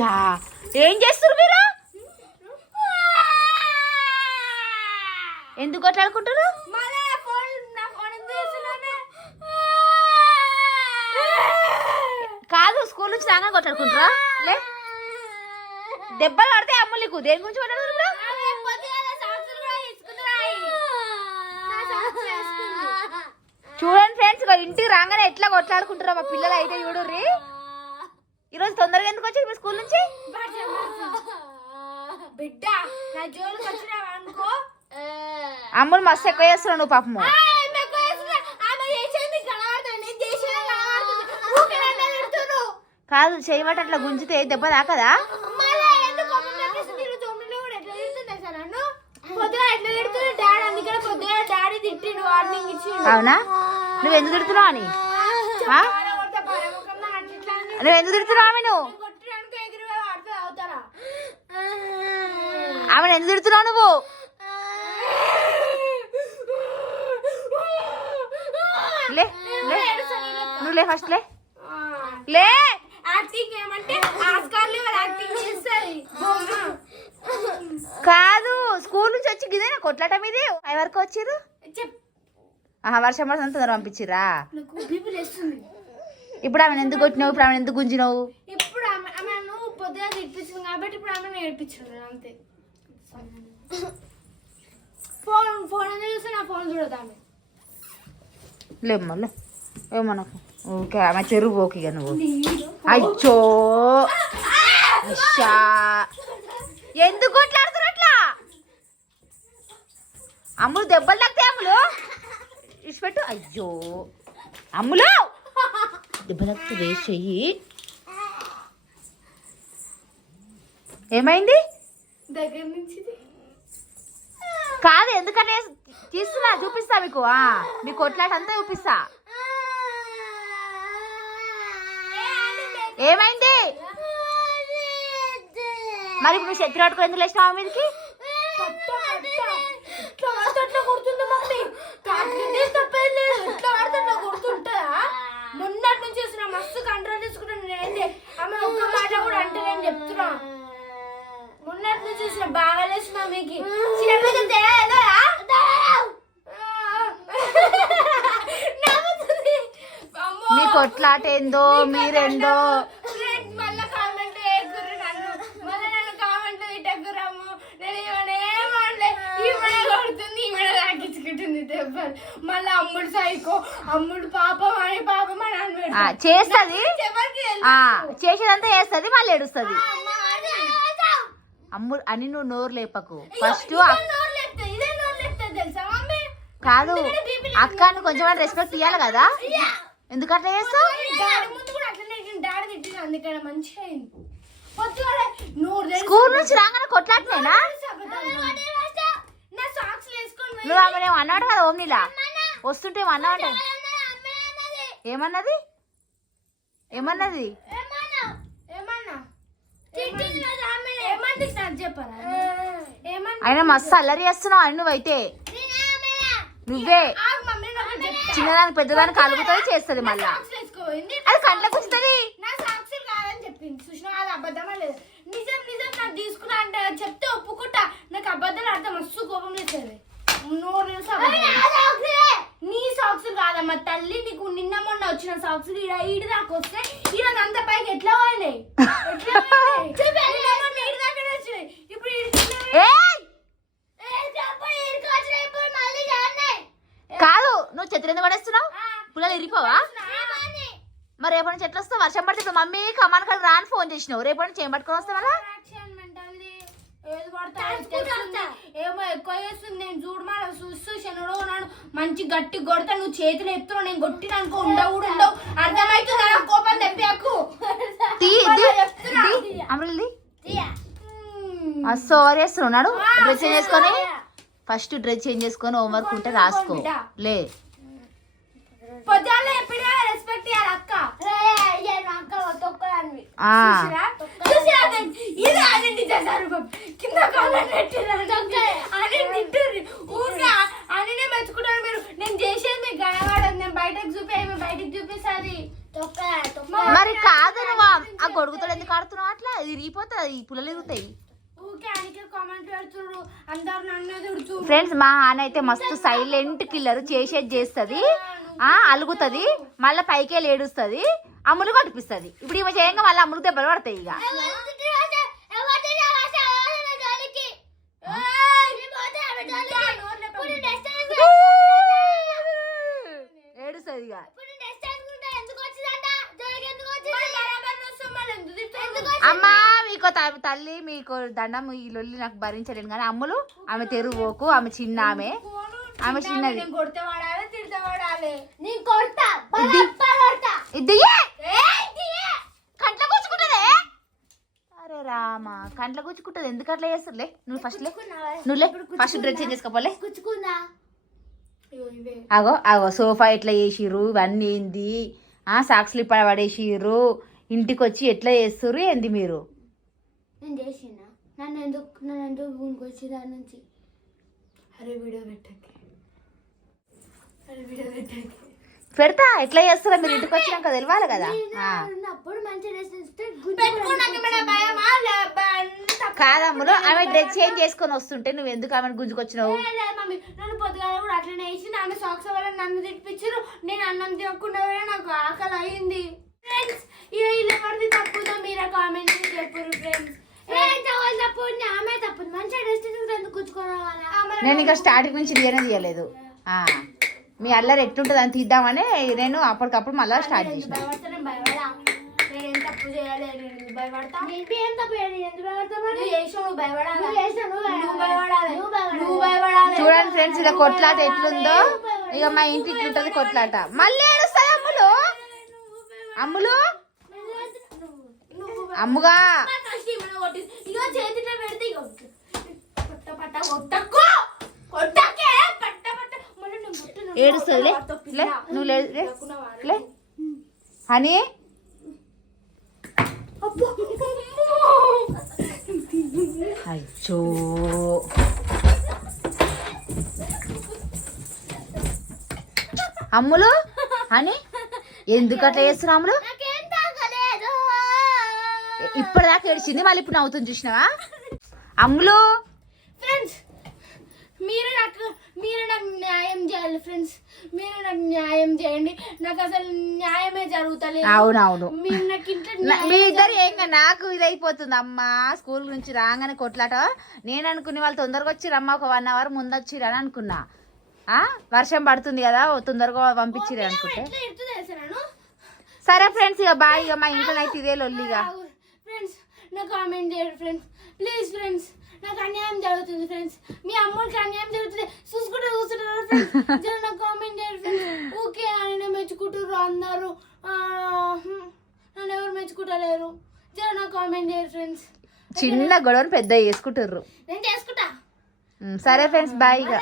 అచ్చా ఏం చేస్తారు మీరు? ఎందుకు కొట్లాడుకుంటారు? కాదు స్కూల్ నుంచి రాగా కొట్లాడుకుంటారా? లే దెబ్బలు పడితే అమ్ములకు దేని గురించి కొట్లాడుకుంటారు? చూడండి ఫ్రెండ్స్, ఇంటికి రాగానే ఎట్లా కొట్లాడుకుంటారో మా పిల్లలు అయితే చూడుర్రి. ఈరోజు తొందరగా ఎందుకు వచ్చి మీ స్కూల్ నుంచి? బిడ్డ నా జోలికి వచ్చినావా అనుకో, అమ్ములు మస్తు ఎక్కువ చేస్తున్నావు నువ్వు పాపము. కాదు చేయబట్ట అట్లా గుంజితే దెబ్బ తాకదా? అవునా? నువ్వు ఎందుకు తిడుతున్నావు అని? నువ్వు ఎందుకు తిడుతున్నావు ఆమెను? ఆమెను ఎందుకు తిడుతున్నావు నువ్వు? లే నువ్వు లే ఫస్ట్ లే లే. కాదు స్కూల్ నుంచి వచ్చి గిదేనా కొట్లాట మీది? అవి వరకు వచ్చిర్రు. వర్షం పడుతుంది తొందర పంపించిర్రా? ఇప్పుడు ఆమెను ఎందుకు కొట్టినావు? ఇప్పుడు ఆమెను ఎందుకు గుంజినావు? ఇప్పుడు ఆమెను పొద్దుగా తినిపించింది కాబట్టి ఇప్పుడు ఆమె నేర్పించారు అంతే. ఫోన్ చూస్తే నా ఫోన్ చూడదు ఆమె. లేమ్మా ఏమనకు ఓకే. ఆమె చెరువు పోకిగా నువ్వు. అయ్యో అచ్చా ఎందుకు కొట్లాడుతున్నారు అట్లా? అమ్ములు దెబ్బలు తాకితే అమ్ములు ఇచ్చిపెట్టు. అయ్యో అమ్ములు దెబ్బ తాకితే వేస్ట్ చెయ్యి. ఏమైంది? దగ్గర నుంచి కాదు ఎందుకంటే తీస్తున్నా చూపిస్తా మీకు. మీ కొట్లాట అంతా చూపిస్తా. ఏమైంది మరి? ఇప్పుడు నువ్వు శత్రు పట్టుకుని ఎందుకు లేచినావు మీదకి? మొన్నటి నుంచి చూసిన మస్తు కంట్రోల్ తీసుకుంటాను నేనైతే. ఆమె ఒక్క మాట కూడా అంటే నేను చెప్తున్నా. మొన్నటి నుంచి చూసిన బాగా లేచిన మీకు మీ కొట్లాట ఏందో మీరేందో. మళ్ళా కామెంట్ వేయకుర్రు నన్ను. మళ్ళీ నన్ను కామెంట్ తిట్టకురమ్ము. నేను ఇవనేమనలే. ఈమె కొడుతుంది, ఈమె తాకించుకుంటుంది దెబ్బలు. మళ్ళీ అమ్ముడు సైకో, అమ్ముడు పాపం అని చేస్తుంది. చేసేదంతా చేస్తుంది మళ్ళీ ఏడుస్తుంది. అమ్ముడు అని నువ్వు నోరు లేపకు. ఫస్ట్ కాదు అక్క నువ్వు కొంచెం రెస్పెక్ట్ ఇవ్వాలి కదా. ఎందుకు అట్లా చేస్తావు? స్కూల్ నుంచి రాగానే కొట్లాటనేనా? నువ్వు ఆమె అన్నాడు కదా ఓమ్నిలా వస్తుంటే అన్నావు. ఏమన్నది? ఏమన్నది? అయినా మస్తు అల్లరి చేస్తున్నావు అని నువ్వైతే. నువ్వే చిన్నదానికి పెద్దదానికి కలుగుతుంది చేస్తుంది. మళ్ళా అది కంట్లోకి వస్తుంది. తీసుకున్నా అంటే చెప్తే ఒప్పుకుంటా. నాకు అబద్ధాలు ఆడితే మస్తు కోపం లేస్తుంది. నీ సాక్స్ కాదమ్మా తల్లి. నీకు నిన్న మొన్న వచ్చిన సాక్స్ ఈడు దాకా వస్తే ఈరోజు అంత పైకి ఎట్లా పోయినాయి? కాదు నువ్వు చెత్త ఎందుకు పడేస్తున్నావు? పుల్లలు ఇరిపోవా? మరి రేపటి నుంచి ఎట్లా వస్తావు? వర్షం పడుతుంది. మమ్మీ కమాన్ కాడ రాని ఫోన్ చేసినావు. రేపటి నుంచి ఏం పట్టుకొని వస్తావు? మళ్ళా ఏమో ఎక్కువ చేస్తుంది. నేను చూడమా చూస్తూ శనుడు ఉన్నాను. మంచి గట్టి కొడతా. నువ్వు చేతులు ఎత్తున్నావు. నేను కొట్టిన అనుకో ఉండవు కూడా ఉండవు. అర్థమవుతుంది. కోపం తెప్పాకు. సారీ వేస్తున్నాడు. డ్రెస్ చేంజ్ చేసుకొని ఫస్ట్ డ్రెస్ చేంజ్ చేసుకొని హోంవర్క్ ఉంటే రాసుకో. లే పొద్దున్నే ఎప్పుడైనా రెస్పెక్ట్ ఇవ్వాలి అక్క. కింద అని మెచ్చుకుంటారు మీరు. నేను చేసేది మీకు కనబడదు. నేను బయటకు బయటకు చూపిస్తుంది. మరి కాదు నువ్వు ఆ గొడుగుతాడు ఎందుకు ఆడుతున్నావు అట్లా? ఇది ఇరిగిపోతుంది, ఈ పుల్లలు ఇరుగుతాయి. ఊకే ఆయనకే కామెంట్ పెడుతున్నారు, అందరు నన్నే తిడుతున్నారు. ఫ్రెండ్స్ మా ఆన అయితే మస్తు సైలెంట్ కిల్లర్, చేసేది చేస్తుంది, అలుగుతుంది, మళ్ళీ పైకే ఏడుస్తుంది, అమ్ములు కనిపిస్తుంది. ఇప్పుడు ఈమె చేయంగా మళ్ళీ అమ్ములు దెబ్బలు పడతాయి. ఇక ఏడుస్తుంది. ఇక అమ్మా మీకు తల్లి మీకు దండం, ఈ లొల్లి నాకు భరించలేను కానీ అమ్ములు ఆమె తెరువుకు, ఆమె చిన్న ఆమె చిన్నది. కంట్లో కూర్చుకుంటదే. అరే రామా, కంట్లో కూర్చుకుంటది, ఎందుకు అట్లా చేస్తారులే. నువ్వు ఫస్ట్ డ్రెస్ చేంజ్ చేసుకోపోలే. అగో అగో సోఫా ఎట్లా చేసిర్రు, ఇవన్నీ ఏంది, సాక్స్లు ఇప్పుడు పడేసిర్రు, ఇంటికి వచ్చి ఎట్లా చేస్తుర్రు ఏంది మీరు? నేను చేసినా, నన్ను ఎందుకు ఊరికి దాని నుంచి. అరే వీడియో పెడతా, ఎట్లా చేస్తారా మీరు ఇంటికి వచ్చినాక తెలియాలి కదా. కాదమ్ములు ఆమె డ్రెస్ చేంజ్ చేసుకొని వస్తుంటే నువ్వు ఎందుకు ఆమెను గుంజుకొచ్చినావు? నన్ను పొద్దుగాల కూడా అట్లనే వేసి ఆమె సాక్స్ వల్ల నన్ను తిప్పించారు. నేను అన్నం తినకుండా నాకు ఆకలి అయింది. ఫ్రెండ్స్ ఇలా పడితే తప్పుదా మీరే కామెంట్ చెప్పారు. ఫ్రెండ్స్ నేను ఇంకా స్టార్టింగ్ నుంచి తీయలేదు. మీ అల్లరి ఎట్లుంటుంది అని తీద్దామని నేను అప్పటికప్పుడు మళ్ళీ స్టార్ట్ చేసిన. చూడండి ఫ్రెండ్స్, ఇక కొట్లాట ఎట్లుందో. ఇక మా ఇంటి ఇట్లుంటది కొట్లాట. మళ్ళీ ఏడుస్తాయి అమ్ములు అమ్ముగా ఏడుస్తుంది. నువ్వు లే హనీ. అయ్యో అమ్ములు హనీ, ఎందుకు అట్లా చేస్తున్నావు అమ్ములు? ఇప్పటిదాకా ఏడిచింది, మళ్ళీ ఇప్పుడు నవ్వుతుంది, చూసినావా అమ్ములు? ఫ్రెండ్స్ మీరు నాకు న్యాయం చేయాలి. ఫ్రెండ్స్ మీరు నాకు న్యాయం చేయండి. నాకు అసలు న్యాయమే జరుగుతలేదు. అవునవును, మీరు నాకు ఇంట్లో మీ ఇద్దరు ఏంగా నాకు ఇదైపోతుంది. అమ్మ స్కూల్ నుంచి రాగానే కొట్లాట. నేను అనుకునే వాళ్ళు తొందరగా వచ్చిరమ్మ, ఒక 1 hour ముందు వచ్చిరు అని అనుకున్నా. వర్షం పడుతుంది కదా, తొందరగా పంపించిరు అనుకుంటే. సరే ఫ్రెండ్స్, ఇక బాయ్. ఇక మా ఇంట్లో అయితే ఇదే లొల్లిగా. ఫ్రెండ్స్ నాకు కామెంట్ చేయండి ఫ్రెండ్స్, ప్లీజ్ ఫ్రెండ్స్. నాకు అన్యాయం జరుగుతుంది ఫ్రెండ్స్, మీ అమ్మకి అన్యాయం జరుగుతుంది. చూస్తున్నారు ఫ్రెండ్స్, నాకు కామెంట్ చేయండి ఫ్రెండ్స్. ఓకే అని మెచ్చుకుంటారు అందరూ, నన్ను ఎవరు మెచ్చుకుంటలేరు. నాకు కామెంట్ చేయండి ఫ్రెండ్స్. చిన్న గొడవను పెద్ద చేసుకుంటారు. నేను చేసుకుంటా. సరే ఫ్రెండ్స్, బాయ్. ఇక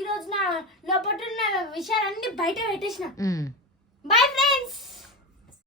ఈ రోజు నా లోపల ఉన్న విషయాలన్నీ బయట పెట్టేసిన. Boy friends.